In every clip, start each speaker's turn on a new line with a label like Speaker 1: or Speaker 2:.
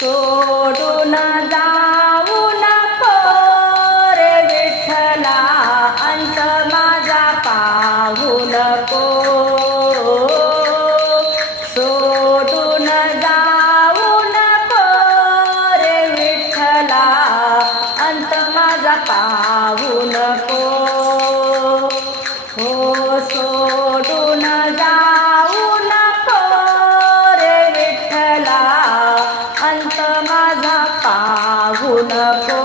Speaker 1: सोडून जा. नको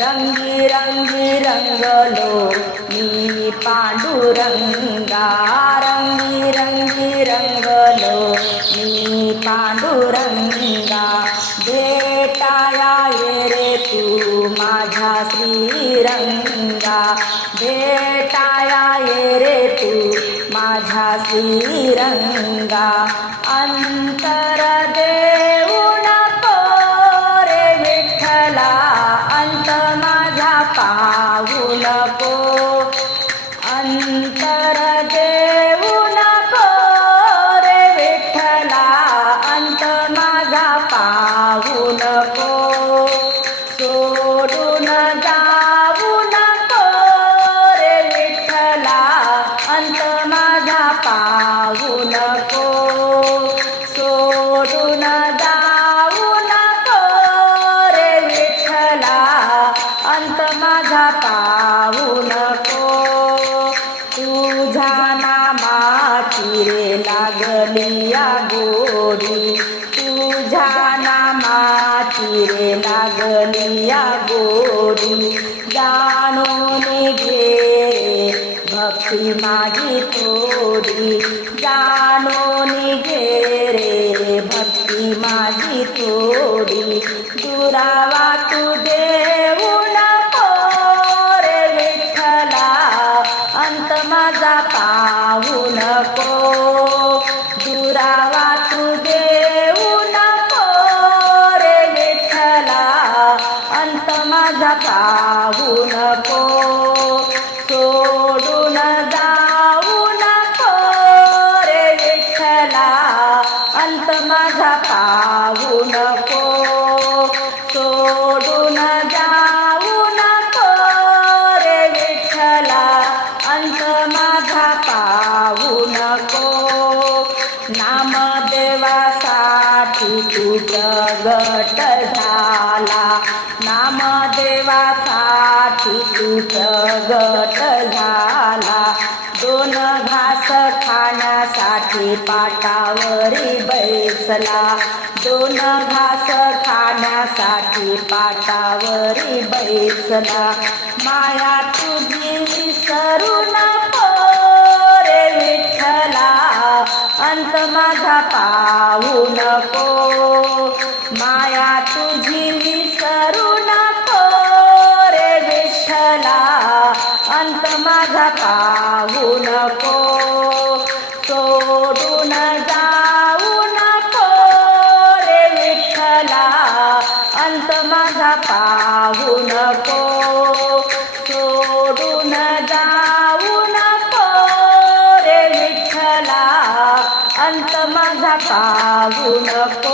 Speaker 1: रंगी रंगी रंगलो मी पांडुरंगा रंगी रंगी रंगलो मी पांडुरंगा भेटाया ये रे तू माझा श्रीरंगा भेटाया ये रे तू माझ्या श्रीरंगा गोरी जानो गोडी भक्ति मागी मा पाहू नको सोडून गट झाला. दोन घास खाण्यासाठी पाटावरी बैसला. दोन घास खाण्यासाठी पाटावरी बैसला. माया तुझी विसरू नको रे विठ्ठला. अंत माझा पाहू नको माझा पाहू नको सोडून जाऊ नको रे विठ्ठला. अंत माझा पाहू नको सोडून जाऊ नको रे विठ्ठला. अंत माझा पाहू नको.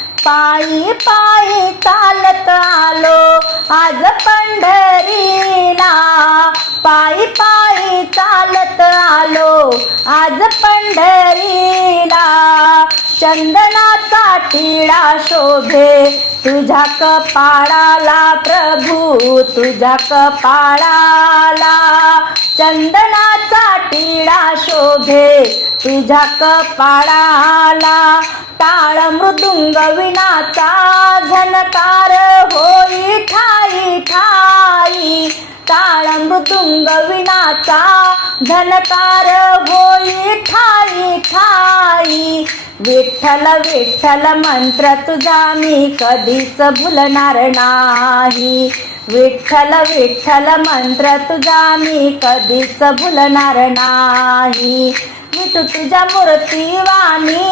Speaker 1: पायी पायी चालत आलो आज पंढरीला. पायी पायी चालत आलो आज पंढरीला. चंदनाचा टिळा शोभे तुझ्या कपाळाला प्रभू तुझ्या कपाळाला चंदनाचा टिळा शोभे. तुझ्या कपाळाला टाळ मृदुंग विणाचा झनकार होई ठाई ठाई. टाळ मृदुंग विणाचा झनकार होई ठाई ठाई. विठ्ठल विठ्ठल मंत्र तुझा मी कधीच भुलणार नाही. विठ्ठल विठ्ठल मंत्र तुझा मी कधीच भुलणार नाही. विठू तुझ्या मूर्ती वाणी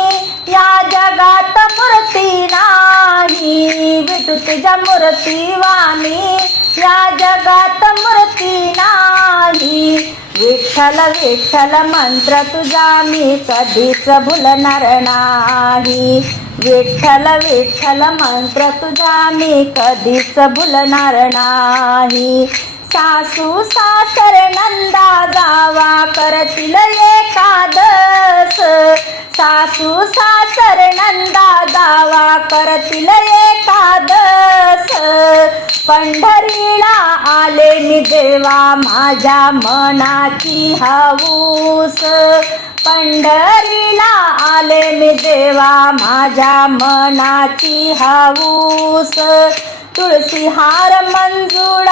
Speaker 1: या जगात मूर्ती नाही. विठू तुझ्या मूर्ती वाणी या जगात मूर्ती नाही. विठ्ठल विठ्ठल मंत्र तुझा मी कधीच भुलणार नाही. विठ्ठल विठ्ठल मंत्र तुझा मी कधीच भुलणार नाही. सासू सासर नंदा जावा करतील एकादस. सासू सासर नंदा जावा करतील एकादस. पंढरीला आले मी देवा माझ्या मनाची हाऊस. पंढरीला आले मी देवा माझ्या मनाची हाऊस. तुळशी हार मंजूळ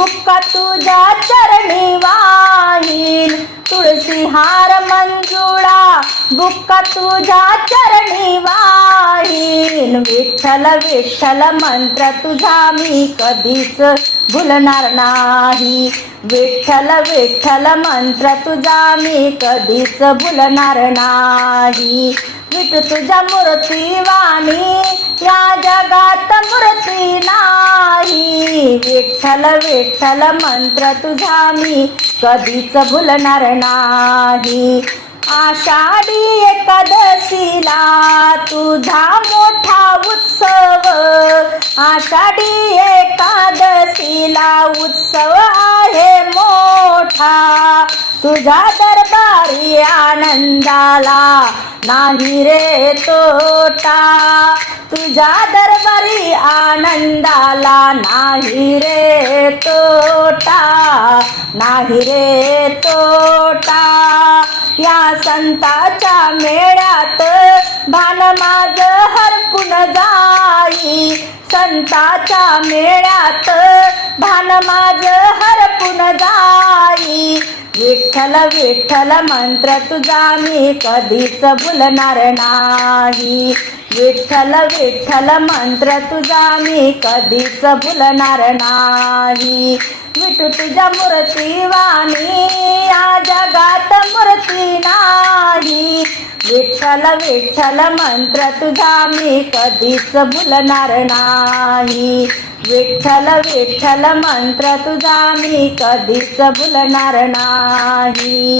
Speaker 1: बुक्का तुझ्या चरणी वाहीन तुळशी हार मंजुळा बुक्का तुझ्या चरणी वाहीन विठ्ठल विठ्ठल मंत्र तुझा मी कधीच भुलणार नाही. विठ्ठल विठ्ठल मंत्र तुझा मी कधीच भुलणार नाही. विठू तुझ्या मूर्ती वाणी. या जगात मूर्ती नाही. विठ्ठल विठ्ठल मंत्र तुझा मी कधीच भुलणार नाही. आषाढी एकादशीला तुझा मोठा उत्सव. आषाढी एकादशीला उत्सव आहे मोठा. तुझा आनंदाला नाही रे तोटा. तुझ्या दरबारी आनंदाला नाही रे तोटा. नाही रे तोटा. या संताच्या मेळ्यात भान माझ हरपून जाई. संताच्या मेळ्यात भान माझ हरपून जाई. विठ्ठल विठ्ठल मंत्र तुझा मी कधीच भुलणार नाही. विठ्ठल विठ्ठल मंत्र तुझा मी कधीच भुलणार नाही. विठू तुझ्या मूर्ती वाणी या जगात मूर्ती नाही. विठ्ठल विठ्ठल मंत्र तुझा मी कधीच भुलणार नाही. विठ्ठल विठ्ठल मंत्र तुझा मी कधीच भुलणार नाही.